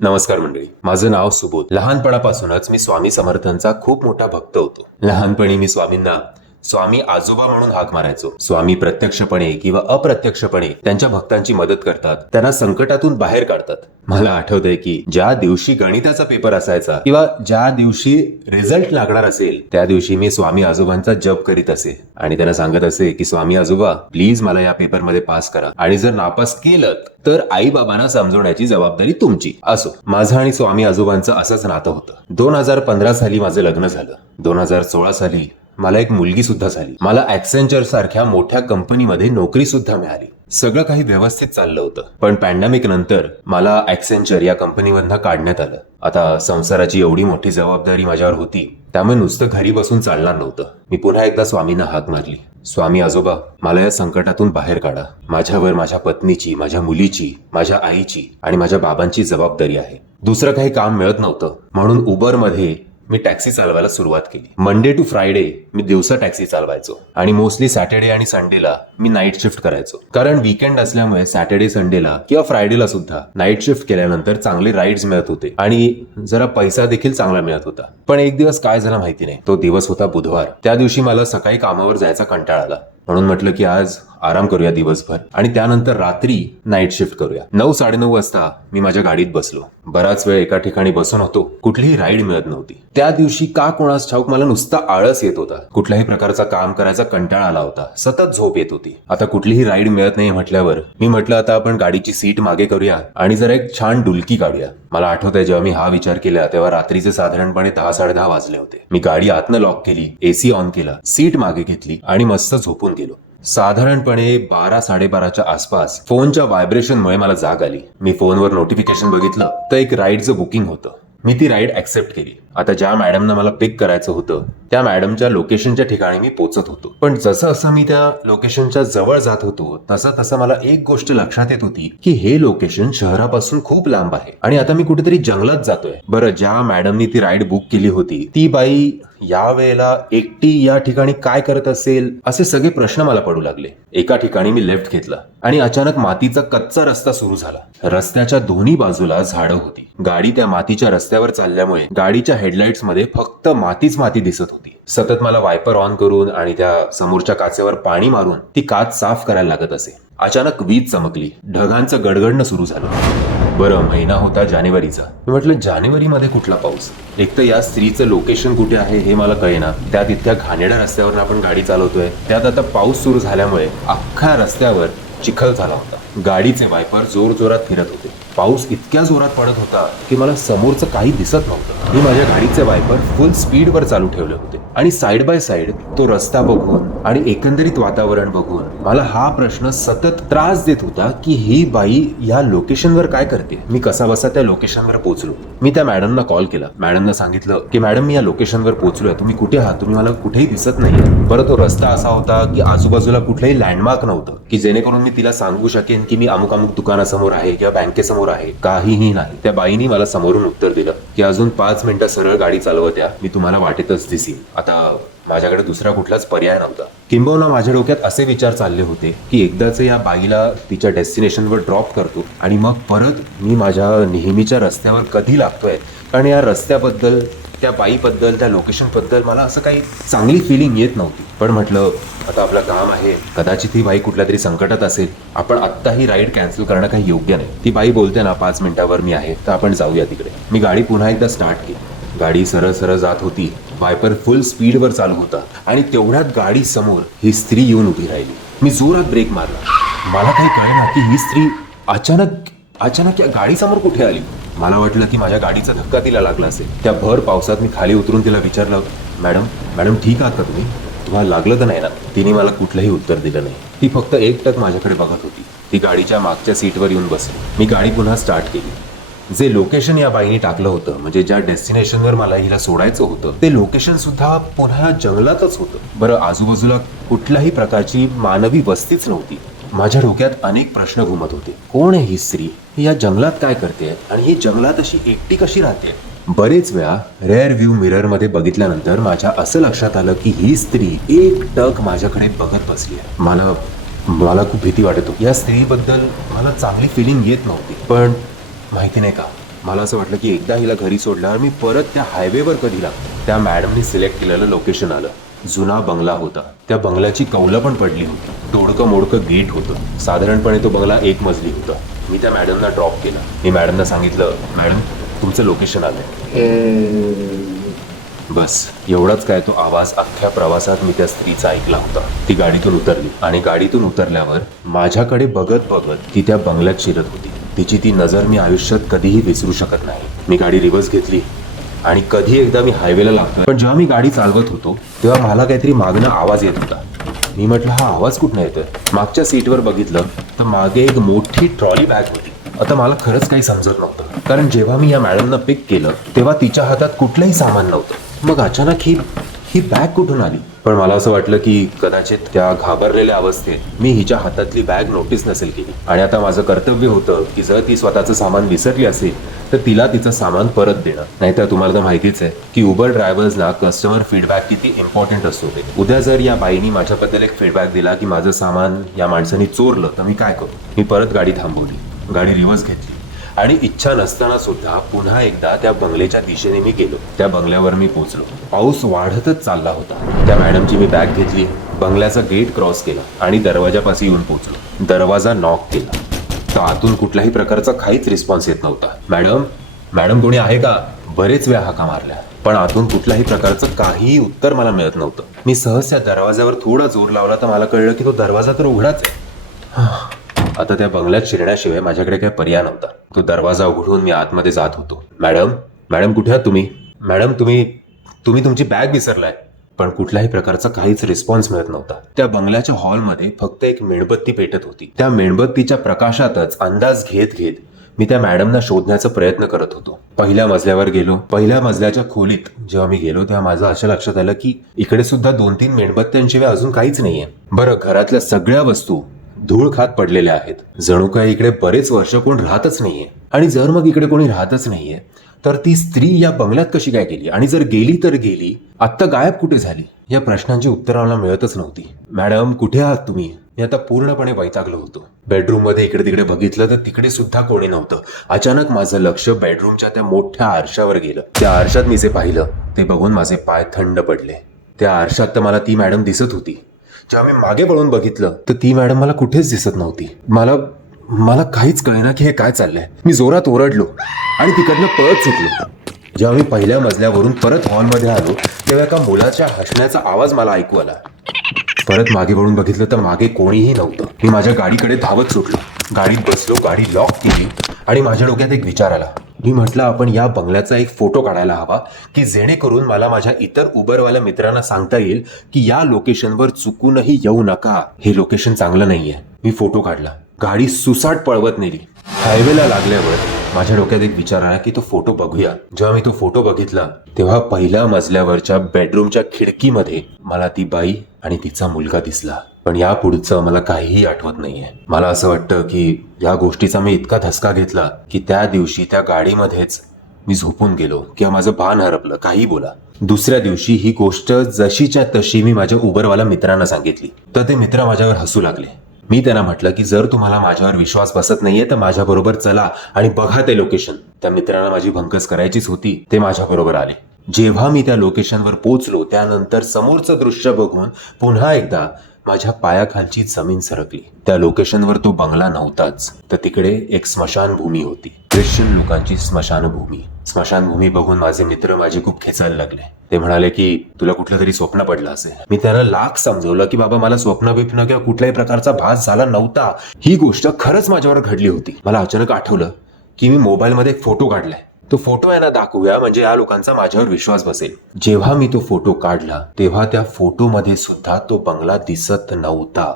नमस्कार मंडळी, माझं नाव सुबोध. लहानपणापासूनच मी स्वामी समर्थांचा खूप मोठा भक्त होतो. लहानपणी मी स्वामींना स्वामी आजोबा म्हणून हाक मारायचो. स्वामी प्रत्यक्षपणे किंवा अप्रत्यक्षपणे त्यांच्या भक्तांची मदत करतात, त्यांना संकटातून बाहेर काढतात. मला आठवतंय की ज्या दिवशी गणिताचा पेपर असायचा किंवा ज्या दिवशी रिझल्ट लागणार असेल त्या दिवशी मी स्वामी आजोबांचा जप करीत असे आणि त्यांना सांगत असे की स्वामी आजोबा प्लीज मला या पेपरमध्ये पास करा, आणि जर नापास केलं तर आई बाबांना समजवण्याची जबाबदारी तुमची. असो, माझं आणि स्वामी आजोबांचं असंच नातं होतं. 2015 साली माझं लग्न झालं. 2016 साली मला एक मुलगी सुद्धा झाली. मला ॲक्सेंचर सारख्या मोठ्या कंपनीमध्ये नोकरी सुद्धा मिळाली. सगळं काही व्यवस्थित चाललं होतं. पण पॅन्डेमिक नंतर मला ॲक्सेंचर या कंपनीमधनं काढण्यात आलं. आता संसाराची एवढी मोठी जबाबदारी माझ्यावर होती, त्यामुळे नुसतं घरी बसून चालणार नव्हतं. मी पुन्हा एकदा स्वामींना हाक मारली, स्वामी आजोबा मला या संकटातून बाहेर काढा. माझ्यावर माझ्या पत्नीची, माझ्या मुलीची, माझ्या आईची आणि माझ्या बाबांची जबाबदारी आहे. दुसरं काही काम मिळत नव्हतं म्हणून उबरमध्ये मी टॅक्सी चालवायला सुरुवात केली. मंडे टू फ्रायडे मी दिवसा टॅक्सी चालवायचो आणि मोस्टली सॅटर्डे आणि संडेला मी नाईट शिफ्ट करायचो. कारण वीकेंड असल्यामुळे सॅटर्डे संडेला किंवा फ्रायडेला सुद्धा नाईट शिफ्ट केल्यानंतर चांगले राईड्स मिळत होते आणि जरा पैसा देखील चांगला मिळत होता. पण एक दिवस काय झाला माहिती नाही. तो दिवस होता बुधवार. त्या दिवशी मला सकाळी कामावर जायचा कंटाळा आला म्हणून म्हटलं की आज आराम करूया दिवसभर आणि त्यानंतर रात्री नाईट शिफ्ट करूया. 9-9:30 वाजता मी माझ्या गाडीत बसलो. बराच वेळ एका ठिकाणी बसून होतो. कुठलीही राईड मिळत नव्हती. त्या दिवशी का कोणास ठाऊक मला नुसता आळस येत होता. कुठल्याही प्रकारचा काम करायचा कंटाळा आला होता. सतत झोप येत होती. आता कुठलीही राईड मिळत नाही म्हटल्यावर मी म्हटलं आता आपण गाडीची सीट मागे करूया आणि जरा एक छान डुलकी काढूया. मला आठवतंय जेव्हा मी हा विचार केला तेव्हा रात्रीचे साधारणपणे 10-10:30 वाजले होते. मी गाडी आतनं लॉक केली, एसी ऑन केला, सीट मागे घेतली आणि मस्त झोपून गेलो. साधारणपणे 12-12:30च्या आसपास फोनच्या व्हायब्रेशनमुळे मला जाग आली. मी फोनवर नोटिफिकेशन बघितलं तर एक राईडचं बुकिंग होतं. मी ती राईड ऍक्सेप्ट केली. आता ज्या मॅडमनं मला पिक करायचं होतं त्या मॅडमच्या लोकेशनच्या ठिकाणी मी पोहोचत होतो. पण जसं असं मी त्या लोकेशनच्या जवळ जात होतो तसं मला एक गोष्ट लक्षात येत होती की हे लोकेशन शहरापासून खूप लांब आहे आणि आता मी कुठेतरी जंगलात जातोय. बरं, ज्या मॅडमनी ती राईड बुक केली होती ती बाई या वेळेला एकटी या ठिकाणी काय करत असेल असे सगळे प्रश्न मला पडू लागले. एका ठिकाणी मी लेफ्ट घेतला आणि अचानक मातीचा कच्चा रस्ता सुरू झाला. रस्त्याच्या दोन्ही बाजूला झाडं होती. गाडी त्या मातीच्या रस्त्यावर चालल्यामुळे गाडीच्या हेडलाइट्स मध्ये फक्त मातीच माती दिसत होती. सतत मला वायपर ऑन करून आणि त्या समोरच्या काचेवर पाणी मारून ती काच साफ करायला लागत असे. अचानक वीज चमकली. ढगांचं गडगडणं सुरू झालं. बरं, महिना होता जानेवारीचा. मी म्हटलं जानेवारीमध्ये कुठला पाऊस? एक तर या स्त्रीचं लोकेशन कुठे आहे हे मला कळेना. त्यात इतक्या घाणेरड्या रस्त्यावर आपण गाडी चालवतोय. त्यात आता पाऊस सुरू झाल्यामुळे अख्ख्या रस्त्यावर चिखल झाला होता. गाडीचे वायपर जोरजोरात फिरत होते. पाऊस इतक्या जोरात पडत होता की मला समोरचं काही दिसत नव्हतं. मी माझ्या गाडीचे वायपर फुल स्पीडवर चालू ठेवले होते आणि साइड बाय साइड तो रस्ता बघून आणि एकंदरीत वातावरण बघून मला हा प्रश्न सतत त्रास देत होता की ही बाई या लोकेशनवर काय करते. मी कसा बसा त्या लोकेशनवर पोहोचलो. मी त्या मॅडमना कॉल केला. मॅडमना सांगितलं की मॅडम मी या लोकेशनवर पोहोचलोय, तुम्ही कुठे आहात? तुम्ही मला कुठेही दिसत नाही. बरं, तो रस्ता असा होता की आजूबाजूला कुठलंही लँडमार्क नव्हतं की जेणेकरून मी तिला सांगू शकेन की मी अमुक अमुक दुकानासमोर आहे किंवा बँकेसमोर आहे. काहीही नाही. त्या बाईनी मला समोरून उत्तर दिलं की अजून 5 मिनिटं सरळ गाडी चालवत या, मी तुम्हाला वाटेतच दिसीन. आता माझ्याकडे दुसरा कुठलाच पर्याय नव्हता. किंबहुना माझ्या डोक्यात असे विचार चालले होते की एकदाच या बाईला तिच्या डेस्टिनेशनवर ड्रॉप करतो आणि मग परत मी माझ्या नेहमीच्या रस्त्यावर कधी लागतोय. कारण या रस्त्याबद्दल, त्या बाईबद्दल, त्या लोकेशनबद्दल मला असं काही चांगली फिलिंग येत नव्हती. पण म्हटलं आता आपलं काम आहे, कदाचित ही बाई कुठल्या तरी संकटात असेल, आपण आत्ता ही राईड कॅन्सल करणं काही योग्य नाही. ती बाई बोलते ना 5 मिनिटावर मी आहे, तर आपण जाऊया तिकडे. मी गाडी पुन्हा एकदा स्टार्ट केली. गाडी सरळ सरळ जात होती. वायपर फुल स्पीडवर चालू होता आणि तेवढ्यात गाडी समोर ही स्त्री येऊन उभी राहिली. मी जोरात ब्रेक मारला. मला काही कळेना की ही स्त्री अचानक या गाडीसमोर कुठे आली. मला वाटलं की माझ्या गाडीचा धक्का तिला लागला असेल. त्या भर पावसात मी खाली उतरून तिला विचारलं, मॅडम ठीक आहात का तुम्ही? तुम्हाला लागलं तर नाही ना? तिने मला कुठलंही उत्तर दिलं नाही. ती फक्त एकटक माझ्याकडे बघत होती. ती गाडीच्या मागच्या सीटवर येऊन बसली. मी गाडी पुन्हा स्टार्ट केली. जे लोकेशन या बाईने टाकलं होतं, म्हणजे ज्या डेस्टिनेशनवर मला हिला सोडायचं होतं, ते लोकेशन सुद्धा पुन्हा जंगलातच होतं. बरं, आजूबाजूला कुठल्याही प्रकारची मानवी वस्तीच नव्हती. माझ्या डोक्यात अनेक प्रश्न घुमत होते. कोण आहे ही स्त्री? ही या जंगलात काय करते आणि ही जंगलात अशी एकटी कशी राहते? बरेच वेळा रेअर व्ह्यू मिरर मध्ये बघितल्यानंतर माझ्या असं लक्षात आलं की ही स्त्री एकटक माझ्याकडे बघत बसली आहे. मला खूप भीती वाटत होती. या स्त्रीबद्दल मला चांगली फिलिंग येत नव्हती. पण माहिती नाही का, मला असं वाटलं की एकदा हिला घरी सोडल्यावर मी परत त्या हायवेवर कधी लागतो. त्या मॅडमनी सिलेक्ट केलेलं लोकेशन आलं. जुना बंगला होता. त्या बंगल्याची कौलं पण पडली होती. तोडकं मोडकं गेट होतं. साधारणपणे तो बंगला 1 मजली होता. मी त्या मॅडमना ड्रॉप केला. मी मॅडमना सांगितलं, मॅडम तुमचं लोकेशन आलंय. बस एवढाच काय तो आवाज अख्ख्या प्रवासात मी त्या स्त्रीचा ऐकला होता. ती गाडीतून उतरली आणि गाडीतून उतरल्यावर माझ्याकडे बघत बघत ती त्या बंगल्यात शिरत होती. तिची ती नजर मी आयुष्यात कधीही विसरू शकत नाही. मी गाडी रिव्हर्स घेतली आणि कधी एकदा मी हायवेला लागतो. पण जेव्हा मी गाडी चालवत होतो तेव्हा मला काहीतरी मागणं आवाज येत होता. मी म्हटलं हा आवाज कुठनं येतोय. मागच्या सीटवर बघितलं तर मागे एक मोठी ट्रॉली बॅग होती. आता मला खरंच काही समजत नव्हतं, कारण जेव्हा मी या मॅडमना पिक केलं तेव्हा तिच्या हातात कुठलंही सामान नव्हतं. मग अचानक ही बॅग कुठून आली. पण मला असं वाटलं की कदाचित त्या घाबरलेल्या अवस्थेत मी हिच्या हातातली बॅग नोटीस नसेल केली आणि आता माझं कर्तव्य होतं की जर ती स्वतःचं सामान विसरली असेल तर तिला तिचं सामान परत देणं. नाहीतर तुम्हाला तर माहितीच आहे की उबर ड्रायव्हर्सला कस्टमर फीडबॅक किती इम्पॉर्टंट असतो ते. उद्या जर या बाईनी माझ्याबद्दल एक फीडबॅक दिला की माझं सामान या माणसाने चोरलं तर मी काय करू. मी परत गाडी थांबवली, गाडी रिव्हर्स घेतली आणि इच्छा नसताना सुद्धा पुन्हा एकदा त्या बंगल्याच्या दिशेने मी गेलो. त्या बंगल्यावर मी पोहोचलो. पाऊस वाढतच चालला होता. त्या मॅडमची मी बॅग घेतली, बंगल्याचा गेट क्रॉस केला आणि दरवाजापाशी येऊन पोहोचलो. दरवाजा नॉक केला तर आतून कुठल्याही प्रकारचा काहीच रिस्पॉन्स येत नव्हता. मॅडम मॅडम कोणी आहे का. बरेच वेळा हाका मारल्या पण आतून कुठल्याही प्रकारचं काहीही उत्तर मला मिळत नव्हतं. मी सहज त्या दरवाजावर थोडा जोर लावला तर मला कळलं की तो दरवाजा तर उघडाच आहे. आता त्या बंगल्यात शिरण्याशिवाय माझ्याकडे काही पर्याय नव्हता. तो दरवाजा उघडून मी आतमध्ये जात होतो. मॅडम कुठे आहात तुम्ही. मॅडम तुम्ही तुमची बॅग विसरलाय. पण कुठल्याही प्रकारचा काहीच रिस्पॉन्स मिळत नव्हता. त्या बंगल्याच्या हॉलमध्ये फक्त एक मेणबत्ती पेटत होती. त्या मेणबत्तीच्या प्रकाशातच अंदाज घेत घेत मी त्या मॅडमना शोधण्याचा प्रयत्न करत होतो. पहिल्या मजल्यावर गेलो. पहिल्या मजल्याच्या खोलीत जेव्हा मी गेलो तेव्हा माझं असं लक्षात आलं की इकडे सुद्धा 2-3 मेणबत्त्यांशिवाय अजून काहीच नाहीये. बरं, घरातल्या सगळ्या वस्तू धूळ खात पडलेल्या आहेत. जणू काय इकडे बरेच वर्ष कोण राहतच नाहीये. आणि जर मग इकडे कोणी राहतच नाहीये तर ती स्त्री या बंगल्यात कशी काय गेली आणि जर गेली तर गेली आत्ता गायब कुठे झाली. या प्रश्नांची उत्तरं मला मिळतच नव्हती. मॅडम कुठे आहात तुम्ही. मी आता पूर्णपणे वैतागलो होतो. बेडरूम मध्ये इकडे तिकडे बघितलं तर तिकडे सुद्धा कोणी नव्हतं. अचानक माझं लक्ष बेडरूमच्या त्या मोठ्या आरशावर गेलं. त्या आरशात मी जे पाहिलं ते बघून माझे पाय थंड पडले. त्या आरशात तर मला ती मॅडम दिसत होती. जेव्हा मी मागे वळून बघितलं तर ती मॅडम मला कुठेच दिसत नव्हती. मला काहीच कळेना की हे काय चाललंय. मी जोरात ओरडलो आणि तिकडनं पळत सुटलो. जेव्हा मी पहिल्या मजल्यावरून परत हॉलमध्ये आलो तेव्हा एका मुलाच्या हसण्याचा आवाज मला ऐकू आला. परत मागे वळून बघितलं तर मागे कोणीही नव्हतं. मी माझ्या गाडीकडे धावत सुटलो. गाडीत बसलो, गाडी लॉक केली आणि माझ्या डोक्यात एक विचार आला. मी म्हटलं आपण या बंगल्याचा एक फोटो काढायला हवा की जेणेकरून मला माझ्या इतर उबरवाल्या मित्रांना सांगता येईल की या लोकेशनवर चुकूनही येऊ नका. हे लोकेशन चांगलं नाहीये. मी फोटो काढला. गाडी सुसाट पळवत नेली. हायवेला लागल्यावर माझ्या डोक्यात एक विचार आला की तो फोटो बघूया. जेव्हा मी तो फोटो बघितला तेव्हा पहिल्या मजल्यावरच्या बेडरूमच्या खिडकीमध्ये मला ती बाई आणि तिचा मुलगा दिसला. पण या पुढचं मला काहीही आठवत नाहीये. मला असं वाटतं की या गोष्टीचा मी इतका धसका घेतला की त्या दिवशी त्या गाडीमध्येच मी झोपून गेलो किंवा माझं भान हरपलं, काही बोला. दुसऱ्या दिवशी ही गोष्ट जशीच्या तशी मी माझ्या उबरवाला मित्रांना सांगितली तर ते मित्र माझ्यावर हसू लागले. मी त्यांना म्हटलं की जर तुम्हाला माझ्यावर विश्वास बसत नाहीये तर माझ्याबरोबर चला आणि बघा ते लोकेशन. त्या मित्रांना माझी भंकस करायचीच होती. ते माझ्याबरोबर आले. जेव्हा मी त्या लोकेशनवर पोहोचलो त्यानंतर समोरचं दृश्य बघून पुन्हा एकदा माझ्या पायाखालची जमीन सरकली. त्या लोकेशनवर तो बंगला नव्हताच तर तिकडे एक स्मशानभूमी होती. ख्रिश्चन लोकांची स्मशानभूमी. स्मशानभूमी बघून माझे मित्र माझी खूप खेचायला लागले. ते म्हणाले की तुला कुठलं तरी स्वप्न पडलं असेल. मी त्यांना लाख समजवलं की बाबा मला स्वप्न बिप्न किंवा कुठल्याही प्रकारचा भास झाला नव्हता. ही गोष्ट खरंच माझ्यावर घडली होती. मला अचानक आठवलं की मी मोबाईलमध्ये एक फोटो काढलाय. तो फोटो यांना दाखवूया म्हणजे या लोकांचा माझ्यावर विश्वास बसेल. जेव्हा मी तो फोटो काढला तेव्हा त्या फोटोमध्ये सुद्धा तो बंगला दिसत नव्हता.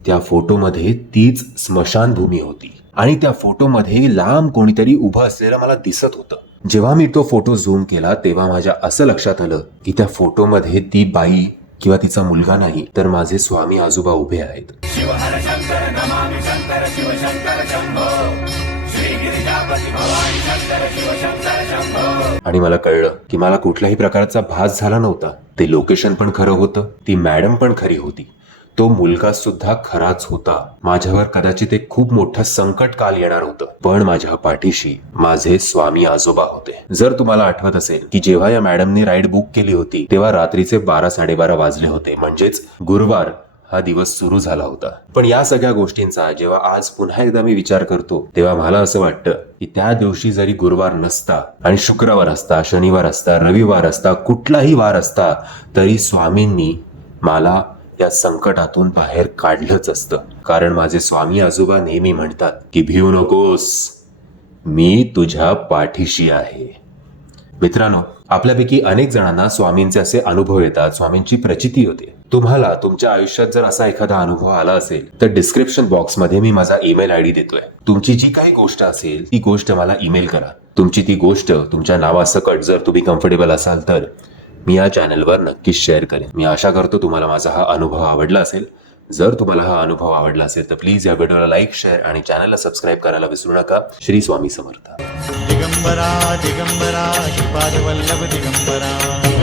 त्या फोटोमध्ये तीच स्मशानभूमी होती आणि त्या फोटोमध्ये लांब कोणीतरी उभं असलेलं मला दिसत होतं. जेव्हा मी तो फोटो झूम केला तेव्हा माझ्या असं लक्षात आलं की त्या फोटोमध्ये ती बाई किंवा तिचा मुलगा नाही तर माझे स्वामी आजोबा उभे आहेत. आणि मला कळलं की मला कुठल्याही प्रकारचा भास झाला नव्हता. ते लोकेशन पण खरं होतं, ती मॅडम पण खरी होती. तो मुलगा सुद्धा खराच होता. माझ्यावर कदाचित एक खूप मोठं संकट काल येणार होतं, पण माझ्या पाठीशी माझे स्वामी आजोबा होते. जर तुम्हाला आठवत असेल की जेव्हा या मॅडमने राईड बुक केली होती तेव्हा रात्रीचे 12-12:30 वाजले होते, म्हणजेच गुरुवार हा दिवस सुरू झाला होता. पण या सगळ्या गोष्टींचा जेव्हा आज पुन्हा एकदा मी विचार करतो तेव्हा मला असं वाटतं की त्या दिवशी जरी गुरुवार नसता आणि शुक्रवार असता, शनिवार असता, रविवार असता, कुठलाही वार असता, तरी स्वामींनी मला या संकटातून बाहेर काढलंच असतं. कारण माझे स्वामी आजोबा नेहमी म्हणतात की भिऊ नकोस, मी तुझ्या पाठीशी आहे. मित्रांनो, आपल्यापैकी अनेक जणांना स्वामींचे असे अनुभव येतात, स्वामींची प्रचिती होते. तुम्हाला तुमच्या आयुष्यात जर असा एखादा अनुभव आला असेल तर डिस्क्रिप्शन बॉक्समध्ये मी माझा ईमेल आयडी देतोय. तुमची जी काही गोष्ट असेल ती गोष्ट मला ईमेल करा. तुमची ती गोष्ट तुमच्या नावासकट जर तुम्ही कम्फर्टेबल असाल तर मी या चॅनलवर नक्कीच शेअर करेन. मी आशा करतो तुम्हाला माझा हा अनुभव आवडला असेल. जर तुम्हाला हा अनुभव आवडला असेल तर प्लीज या व्हिडिओला लाईक, शेअर आणि चॅनलला सबस्क्राईब करायला विसरू नका. श्री स्वामी समर्थ. दिगंबरा दिगंबरा श्रीपाद वल्लभ दिगंबरा.